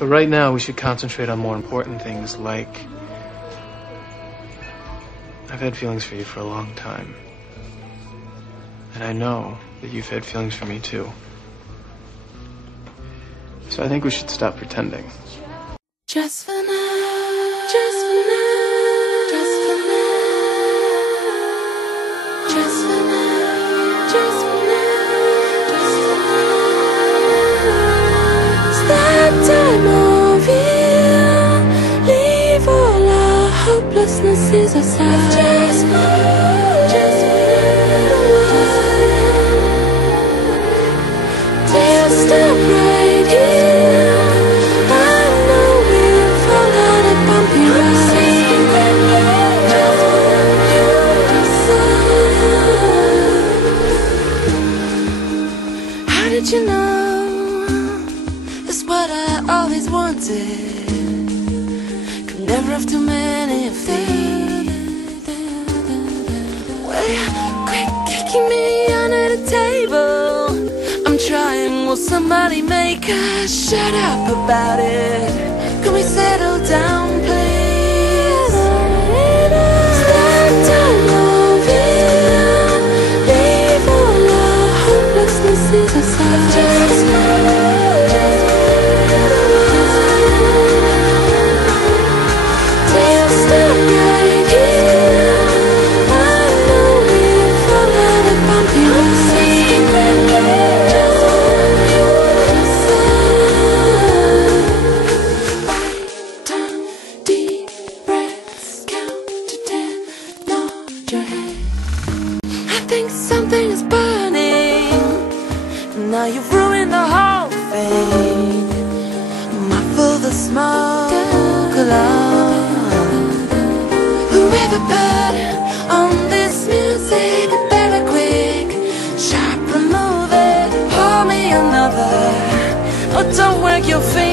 But right now, we should concentrate on more important things like... I've had feelings for you for a long time. And I know that you've had feelings for me too. So I think we should stop pretending. Just for now, just for now, just for now, just for now, just for now, just for now. It's that time of year. Leave all our hopelessnesses aside. Just for now, just for now. We'll stop right here. Did you know it's what I always wanted? Could never have too many of these. Well, quit kicking me under the table. I'm trying, will somebody make us shut up about it? Can we settle down, please? It's that time of year. Leave all our hopelessnesses aside. I think something is burning. Now you've ruined the whole thing. Muffle the smoke alone. Whoever put on this music, better quick, sharp, remove it. Pour me another. Oh, don't work your fingers.